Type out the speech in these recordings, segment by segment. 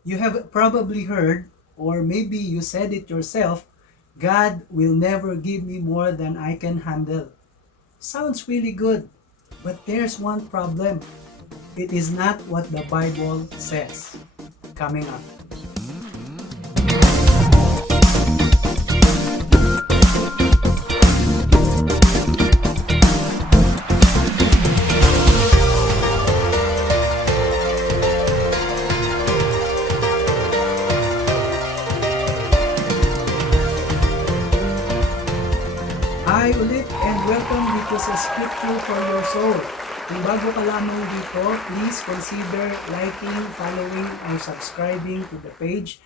You have probably heard, or maybe you said it yourself, God will never give me more than I can handle. Sounds really good, but there's one problem. It is not what the Bible says. Coming up. Hi ulit and welcome dito sa Scripture for Your Soul. Kung bago ka lamang dito, please consider liking, following, or subscribing to the page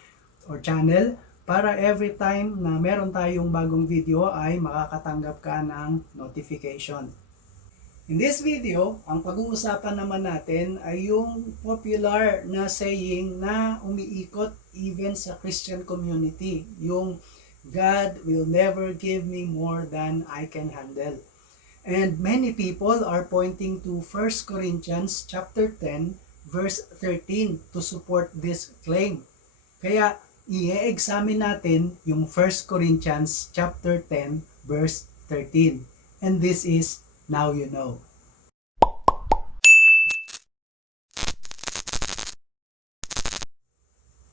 or channel para every time na meron tayong bagong video ay makakatanggap ka ng notification. In this video, ang pag-uusapan naman natin ay yung popular na saying na umiikot even sa Christian community, yung God will never give me more than I can handle. And many people are pointing to 1 Corinthians chapter 10 verse 13 to support this claim. Kaya i-examine natin yung 1 Corinthians chapter 10 verse 13. And this is Now You Know.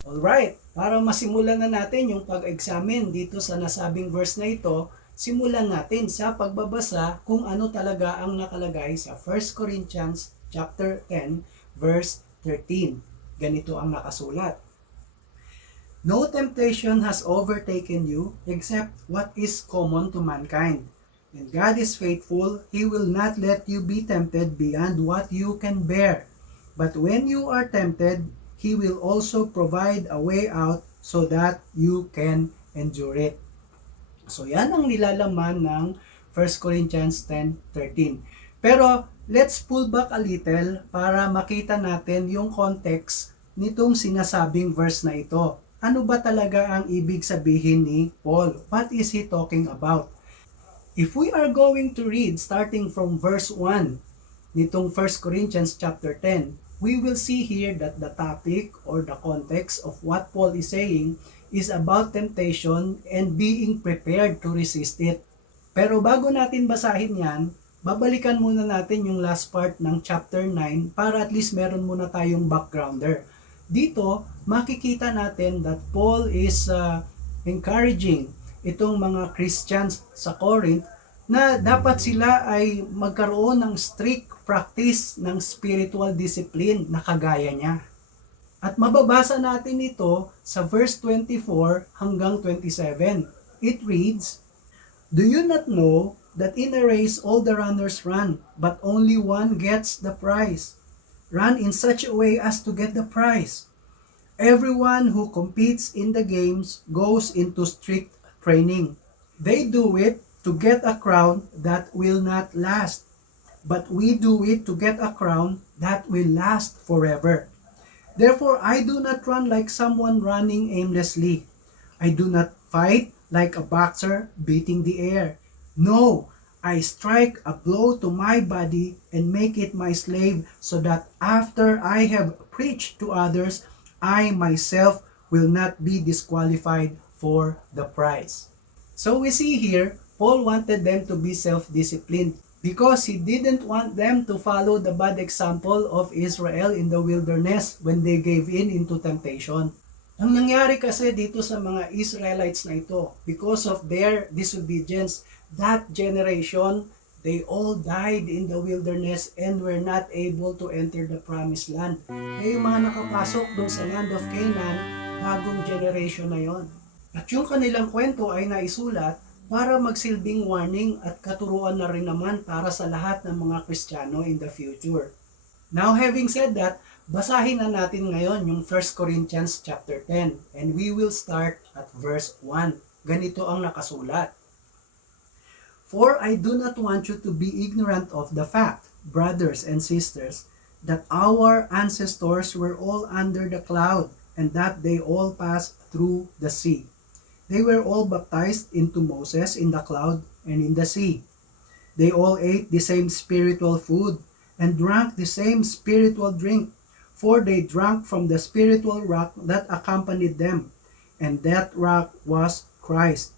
Alright, para masimulan na natin yung pag-examine dito sa nasabing verse na ito, simulan natin sa pagbabasa kung ano talaga ang nakalagay sa 1 Corinthians chapter 10 verse 13. Ganito ang nakasulat. No temptation has overtaken you except what is common to mankind. And God is faithful, He will not let you be tempted beyond what you can bear. But when you are tempted, He will also provide a way out so that you can endure it. So yan ang nilalaman ng 1 Corinthians 10:13. Pero let's pull back a little para makita natin yung context nitong sinasabing verse na ito. Ano ba talaga ang ibig sabihin ni Paul? What is he talking about? If we are going to read starting from verse 1 nitong 1 Corinthians chapter 10, we will see here that the topic or the context of what Paul is saying is about temptation and being prepared to resist it. Pero bago natin basahin yan, babalikan muna natin yung last part ng chapter 9 para at least meron muna tayong backgrounder. Dito, makikita natin that Paul is encouraging itong mga Christians sa Corinth na dapat sila ay magkaroon ng strict practice ng spiritual discipline na kagaya niya. At mababasa natin ito sa verse 24 hanggang 27. It reads, Do you not know that in a race all the runners run, but only one gets the prize? Run in such a way as to get the prize. Everyone who competes in the games goes into strict training. They do it to get a crown that will not last, but we do it to get a crown that will last forever. Therefore, I do not run like someone running aimlessly. I do not fight like a boxer beating the air. No, I strike a blow to my body and make it my slave so that after I have preached to others, I myself will not be disqualified for the prize. So we see here, Paul wanted them to be self-disciplined because he didn't want them to follow the bad example of Israel in the wilderness when they gave in into temptation. Ang nangyari kasi dito sa mga Israelites na ito, because of their disobedience, that generation, they all died in the wilderness and were not able to enter the promised land. Kaya yung mga nakapasok doon sa land of Canaan, bagong generation na yon. At yung kanilang kwento ay naisulat para magsilbing warning at katuruan na rin naman para sa lahat ng mga Kristiyano in the future. Now, having said that, basahin na natin ngayon yung 1 Corinthians chapter 10 and we will start at verse 1. Ganito ang nakasulat. For I do not want you to be ignorant of the fact, brothers and sisters, that our ancestors were all under the cloud and that they all passed through the sea. They were all baptized into Moses in the cloud and in the sea. They all ate the same spiritual food and drank the same spiritual drink, for they drank from the spiritual rock that accompanied them, and that rock was Christ.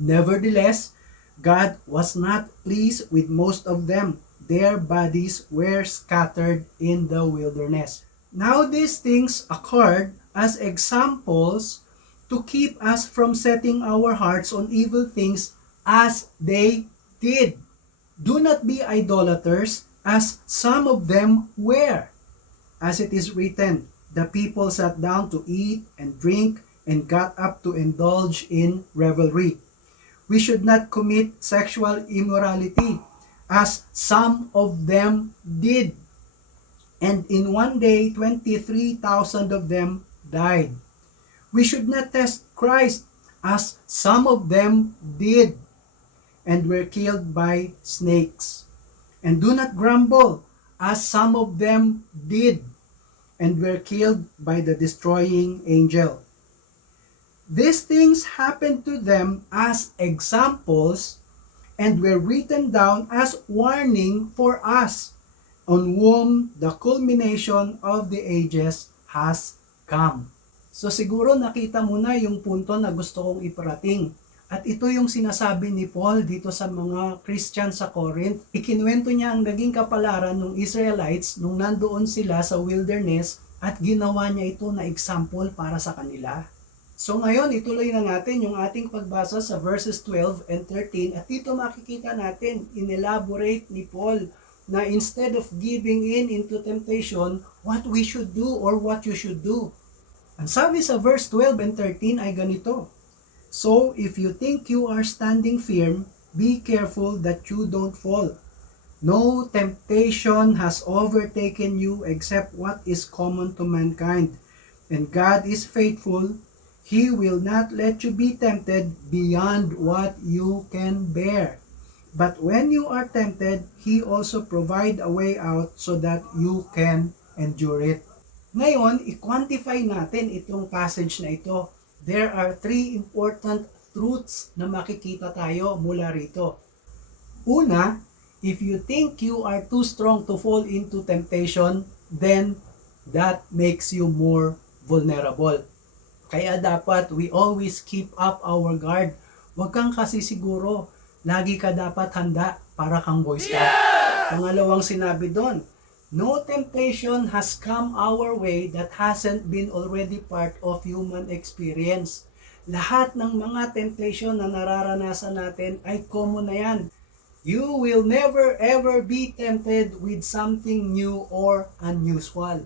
Nevertheless, God was not pleased with most of them. Their bodies were scattered in the wilderness. Now these things occurred as examples to keep us from setting our hearts on evil things as they did. Do not be idolaters, as some of them were. As it is written, the people sat down to eat and drink and got up to indulge in revelry. We should not commit sexual immorality, as some of them did. And in one day, 23,000 of them died. We should not test Christ, as some of them did, and were killed by snakes. And do not grumble, as some of them did, and were killed by the destroying angel. These things happened to them as examples, and were written down as warning for us, on whom the culmination of the ages has come. So siguro nakita mo na yung punto na gusto kong iparating. At ito yung sinasabi ni Paul dito sa mga Christian sa Corinth. Ikinuwento niya ang naging kapalaran ng Israelites nung nandoon sila sa wilderness at ginawa niya ito na example para sa kanila. So ngayon, ituloy na natin yung ating pagbasa sa verses 12 and 13 at dito makikita natin, inelaborate ni Paul na instead of giving in into temptation, what we should do or what you should do. Ang sabi sa verse 12 and 13 ay ganito, so if you think you are standing firm, be careful that you don't fall. No temptation has overtaken you except what is common to mankind. And God is faithful. He will not let you be tempted beyond what you can bear. But when you are tempted, He also provide a way out so that you can endure it. Ngayon, i-quantify natin itong passage na ito. There are three important truths na makikita tayo mula rito. Una, if you think you are too strong to fall into temptation, then that makes you more vulnerable. Kaya dapat we always keep up our guard. Huwag kang kasi siguro, lagi ka dapat handa para kang Boy Scout. Pangalawang sinabi doon, no temptation has come our way that hasn't been already part of human experience. Lahat ng mga temptation na nararanasan natin ay common na yan. You will never ever be tempted with something new or unusual.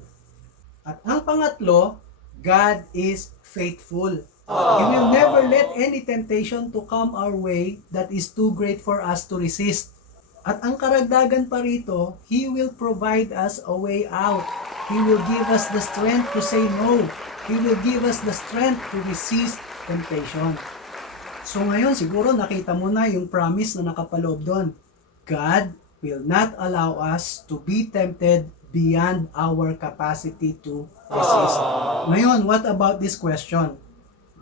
At ang pangatlo, God is faithful. He will never let any temptation to come our way that is too great for us to resist. At ang karagdagan pa rito, He will provide us a way out. He will give us the strength to say no. He will give us the strength to resist temptation. So ngayon, siguro nakita mo na yung promise na nakapaloob doon. God will not allow us to be tempted beyond our capacity to resist. Ngayon, what about this question?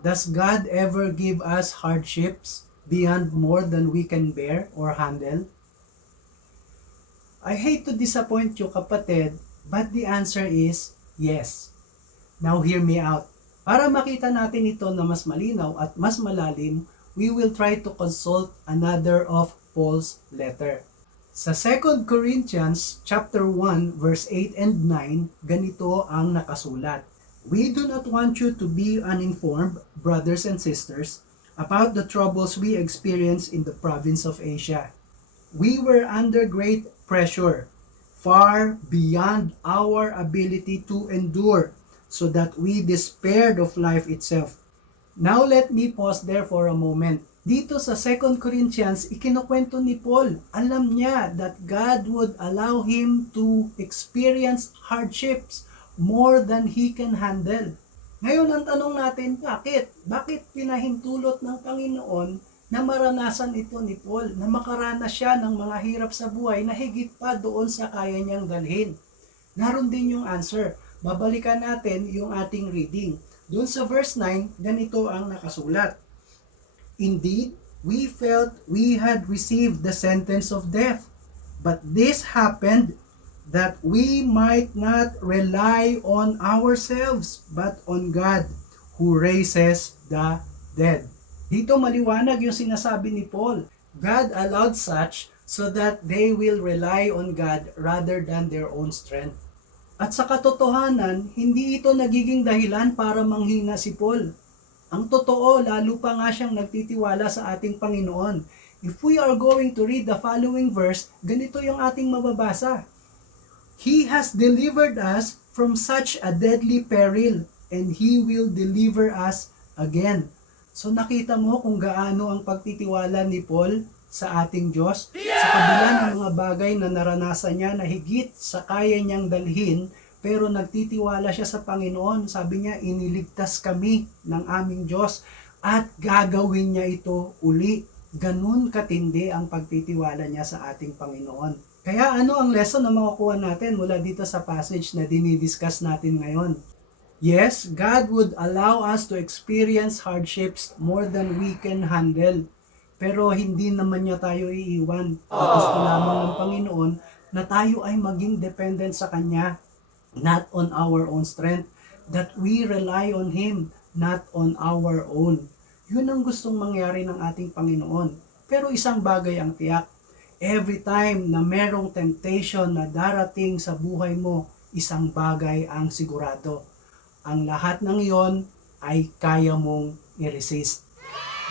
Does God ever give us hardships beyond more than we can bear or handle? I hate to disappoint you, kapatid, but the answer is yes. Now hear me out. Para makita natin ito na mas malinaw at mas malalim, we will try to consult another of Paul's letter. Sa 2 Corinthians chapter 1 verse 8 and 9, ganito ang nakasulat. We do not want you to be uninformed, brothers and sisters, about the troubles we experienced in the province of Asia. We were under great pressure, far beyond our ability to endure, so that we despaired of life itself. Now let me pause there for a moment. Dito sa 2 Corinthians, ikinukwento ni Paul, alam niya that God would allow him to experience hardships more than he can handle. Ngayon ang tanong natin, bakit? Bakit pinahintulot ng Panginoon na maranasan ito ni Paul, na makaranas siya ng mga hirap sa buhay na higit pa doon sa kaya niyang dalhin? Naroon din yung answer. Babalikan natin yung ating reading. Doon sa verse 9, ganito ang nakasulat. Indeed, we felt we had received the sentence of death, but this happened that we might not rely on ourselves, but on God, who raises the dead. Dito maliwanag yung sinasabi ni Paul. God allowed such so that they will rely on God rather than their own strength. At sa katotohanan, hindi ito nagiging dahilan para manghina si Paul. Ang totoo, lalo pa nga siyang nagtitiwala sa ating Panginoon. If we are going to read the following verse, ganito yung ating mababasa. He has delivered us from such a deadly peril, and He will deliver us again. So nakita mo kung gaano ang pagtitiwala ni Paul sa ating Diyos, sa kabila ng mga bagay na naranasan niya na higit sa kaya niyang dalhin, pero nagtitiwala siya sa Panginoon. Sabi niya, iniligtas kami ng aming Diyos at gagawin niya ito uli. Ganun katindi ang pagtitiwala niya sa ating Panginoon. Kaya ano ang lesson na makukuha natin mula dito sa passage na dinidiscuss natin ngayon? Yes, God would allow us to experience hardships more than we can handle. Pero hindi naman niya tayo iiwan. Gusto lamang ng Panginoon na tayo ay maging dependent sa Kanya, not on our own strength, that we rely on Him, not on our own. Yun ang gustong mangyari ng ating Panginoon. Pero isang bagay ang tiyak. Every time na merong temptation na darating sa buhay mo, isang bagay ang sigurado. Ang lahat ng iyon ay kaya mong i-resist.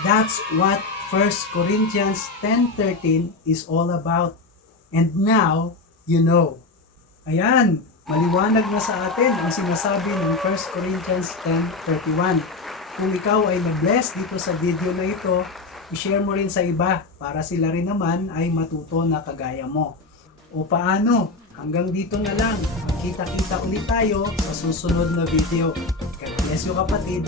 That's what 1 Corinthians 10:13 is all about. And now, you know. Ayan, maliwanag na sa atin ang sinasabi ng 1 Corinthians 10:31. Kung ikaw ay na-bless dito sa video na ito, i-share mo rin sa iba para sila rin naman ay matuto na kagaya mo. O paano? Hanggang dito na lang. Magkita-kita ulit tayo sa susunod na video. God bless you kapatid.